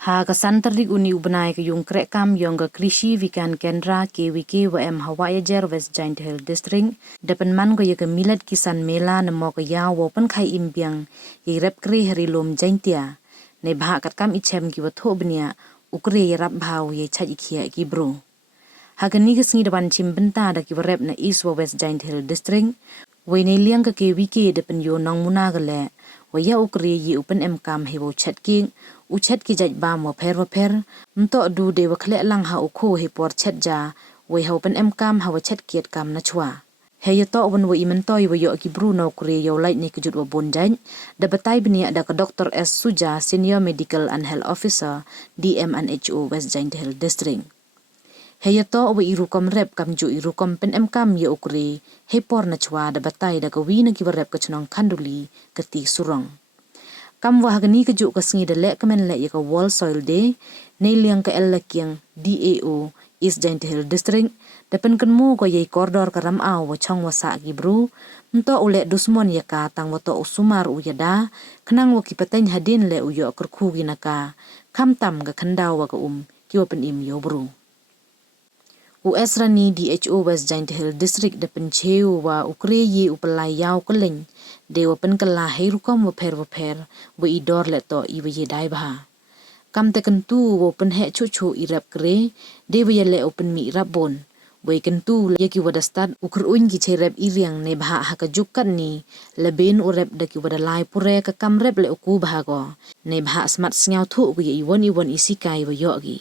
Ha kasantarik uni ubnai ke yung krekam yung ke Krishi Vikan Kendra KWK WM Hawaii West Giant Hill District depan man ko ke milad kisan mela namo ke ya wopen khai imbiang ye rep kri hari lom jaintia ne bha kat kam ichem ki watho bnia ukre ye rap bhau ye chaj ikhia ki bro ha gani ke sngi depan chim benta da ki rep na East West Giant Hill District we ne liang ke KWK depan yo nang muna gale wa ya ukre ye upen em kam hebo chat king uchet ki jaj ba mo pher mto du de wakhle lang ha ukho he por chet ja we ho pen em kam ha wa chet kiet kam na chwa he yo to wen we imen toy we yo ki bruno kre yo lai ni kujut wa bon jan da batai bni ada ka Dr. S Suja Senior Medical and Health Officer DMNHO West Giant Hill District he yo to we iru kom rep kam ju iru kom pen em kam ye ukre he por na chwa da batai da ka wi na ki rep ka chnong khanduli ka ti surong kam wah gani ke juk kasngi de lek kemen lek ka wall soil day nei liang ka ella kiang DAO East Giant Hill District depen kenmu ko yei koridor karam aw wa chong wa sa gi bru mto ule dusmon ya ka tang wa to usumar u yada khnang wa ki pateng hadin le u yo kurkhu gi naka kham tam ga khandaw wa ka ki wa pen im yo bru US Rani DHO West Giant Hill District depen cheu wa ukre ye upalai yaw keleng dewa pen kala heirukom wa pher wa idor le to i ye dai bha kam te kentu wo pen he chu i rap kre dewa ye le open mi rabon we kentu ye ki wada start ukur un ki che rap i riang ne bha ha ka jukat ni le ben u rap da ki wada lai pure ka kam rap le uku bha go ne bha smart sngau thu ku ye i won isikai wa yo gi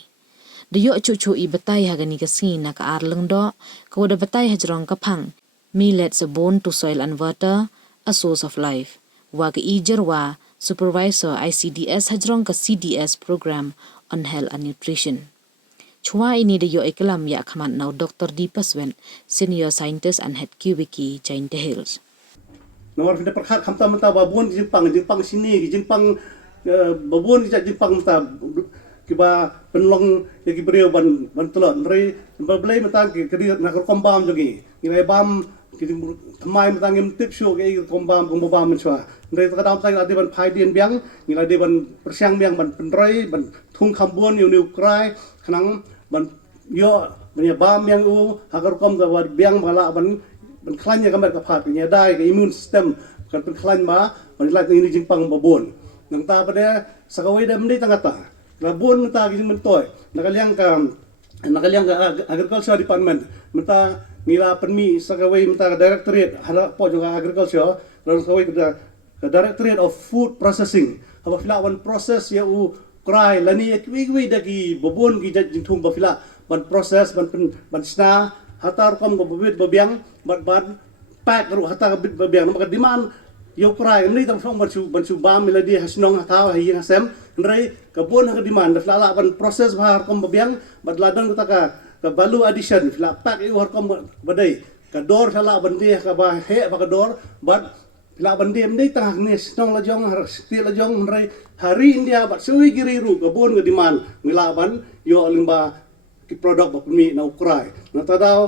de yo chu i batai ha gani ka sin na ka ar leng do ko wada batai ha jrong ka phang millet a bone to soil and water a source of life wa ka ijer wa supervisor ICDS hajrong ka CDS program on health and nutrition chua ini de yo eklam ya khaman now Dr. Deepaswen senior scientist and head QWK Giant Hills nomor kita perkhat khamta mata babun jimpang sini jimpang babun jimpang mata kiba penlong yagi brio ban telon re bablai mata ki nak kombam jogi ngai bam ki thamai mata ngim tip shu ke kombam menchwa re ta dam sai ade ban phai dien biang ngai ade ban persiang biang ban penroi ban thung khambon yu krai khnang ban yo ban bam yang u agar kom ga biang bala ban khlanya kamet ka phat nya dai ke immune system kan pen khlan ma ban lai ni jingpang babon nang ta pada sakawai dam ni tangata labon mata gin mentoy nakaliang ka agriculture department mata nila permi sakawai mata directorate hara po juga agriculture lalu sakawai ka directorate of food processing haba fila one process ya u krai lani ekwi dagi babon gi jinthum ba fila ban process ban sna hatar kom go bibit babiang ban pack ru hatar bit babiang maka demand yo krai ni tam song ban su bam miladi hasnong hataw hi hasem nrai kabon ha demand fla ban process bahar kom babiang badladan ka value addition fla pack i war kom badai ka dor fla ban dia ka ba he ba ka dor bad fla ban dia ni tang ni snong la jong har stil la jong nrai hari india bat sui giri ru kabon ga demand mila ban yo limba ki product ba mi na ukrai na tadaw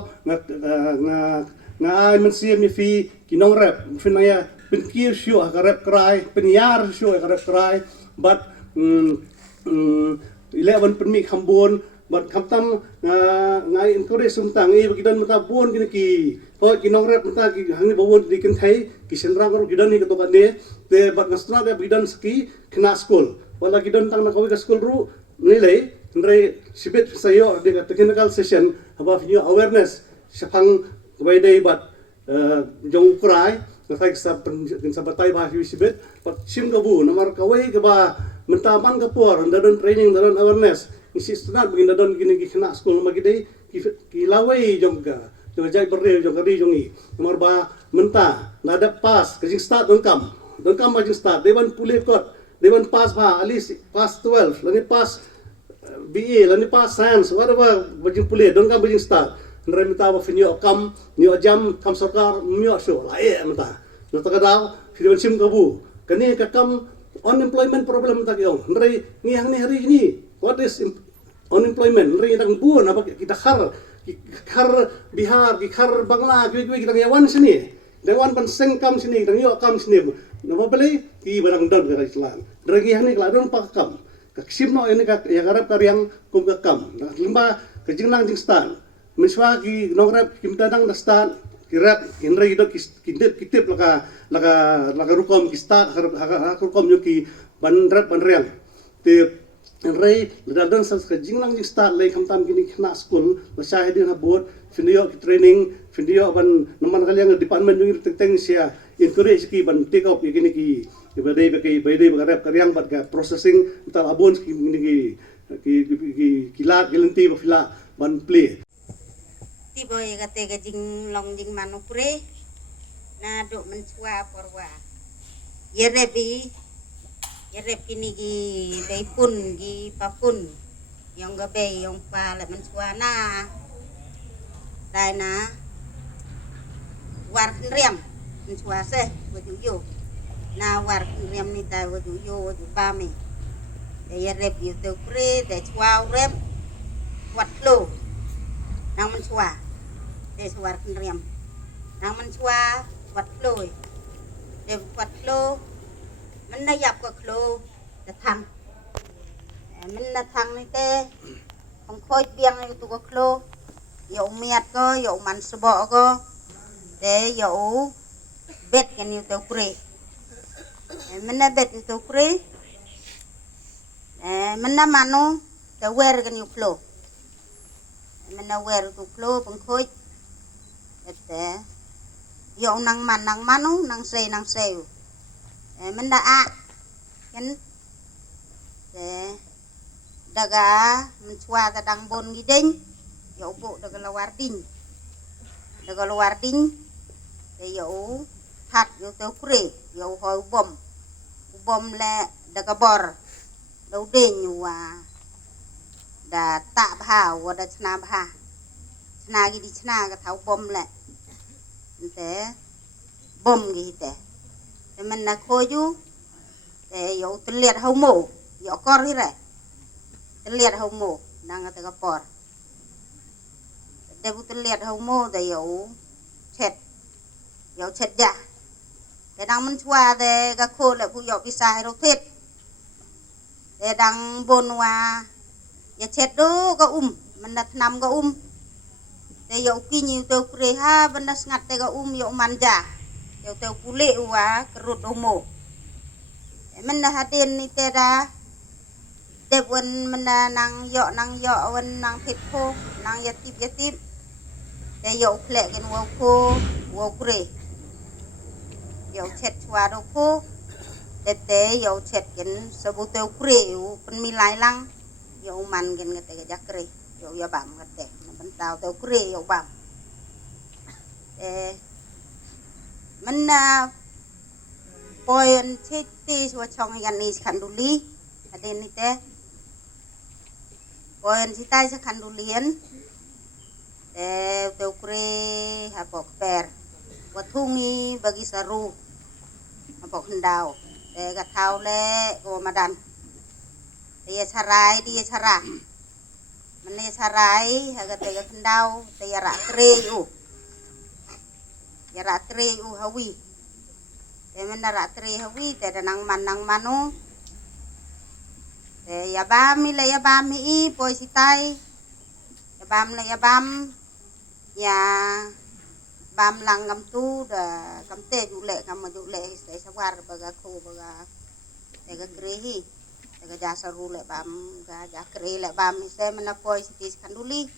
nga ai men sia mi fi kinong rep finaya pen kier shu ka rep krai pen yar shu ka rep krai but 11 pen mi khambon but khamtam ngai encourage sumtang e gidan mata bon ki ho kinong rep mata ki hangni bawon di ken thai ki senrang ro gidan ni to kan ne te but nasna be gidan ski khna school wala gidan tang na kawi ka school ru ni le nre sibet sayo de technical session about new awareness sapang by day but jong krai ngai sa batai ba sibet but sim gabu namar kawai ke ba mentaman ka por dan training dan awareness isi senat begin dan gini khna school magidai ki lawai jong ga jong jai berde jong kari jongi namar ba menta nada pas ke start don kam ma jing start dewan pulih kot dewan pas ba alis pas 12 lani pas BA lani pas science whatever bajing pulih don kam bajing start nre mita ba finyo kam nyo jam kam sarkar myo show lae mita no takadaw fiwan sim kabu kani ka kam unemployment problem ta kyo nre ngihang ni hari ini what is unemployment nre nang buon apa kita khar Bihar ki khar Bangla ki kita yawan sini dewan pan sengkam sini kita yo kam sini no bale ki barang dan ka Islam nre ngihang ni kladon pakam kaksim no ini kak yang Arab karyang kum kakam limba kajinglang jing stan miswa ki nongrap kimtanang da stan kirap inre ido kitip laka rukom ki stan hak rukom yuki banrap banriang te inre ladang sas kajinglang jing stan lay kamtam kini kena school masyahidin habot video training video ban naman kalyang department yung teng sia encourage ki ban take up kini ki badai bagarap karyang bat ka processing tal abon ki kilat gelenti bafila ban play ti boy kate ka jing long jing manupre na do mensua porwa yerep kini gi daipun gi papun yang gabe yang pa le mensua na dai na war riam mensua se waju yo na war riam ni ta waju yo waju pame yerep yu te pre te chwa rem wat lo nang mensua để suar riam nang mensua wat lôi để wat lo mình đã dập cái lo để thăng mình đã thăng này te không khôi biang này tụ cái lo dầu miệt có dầu mặn sờ bọ có để dầu bết cái nhiều tàu kre mình đã bết nhiều tàu kre mình đã manu tàu quer cái nhiều lo mình đã quer tụ lo bằng khôi để dầu năng manu năng say mình đã kan để daga mencuat tadang bon gideng ya ubo daga luar ding để dầu hạt dầu teu kre dầu hoi bom le daga bor đâu deng wa da ta bha wa da chna bha chna gi di chna ga thau bom le để bom gi te mình là khôi du để dầu liệt hậu mổ dầu con đi này liệt hậu mổ đang ở cái bò để bút liệt hậu mổ để dầu chết dạ để đang mình qua để cái khô lại phụ dầu bisa hay đâu thết để đang bồn qua ya chết đó có mình đặt nằm có để dầu kia nhiều tàu kre ha mình đặt ngặt để có dầu manja dầu tàu kule wa kerut homo mình đã hadin ni tera để buồn mình đã năng dọ mình năng thịt khô năng yatim để dầu lệ cái wow khô wow kre dầu chết qua đâu khô để dầu chết cái sabu tàu kre pen milai lang dầu man cái người ta cái kre dầu ya bam cái teh mình tàu tàu kre dầu bam mình poin citi suwa chong yanis kanduli ada ni teh poin cita sa kandulian teu kre hapok per watungi bagi saru hapok hendau gatau le go madan dia sarai mene sarai haga tega hendau te yara kre u hawi để mình đã ratri hawi để nang manu để ya bam mi poi sitai ya bam ya bam lang ngam tu da kam te du le se sawar baga ko baga để ga krehi để ga jasa ru le bam ga ja kre le bam se mana poi sitis kanduli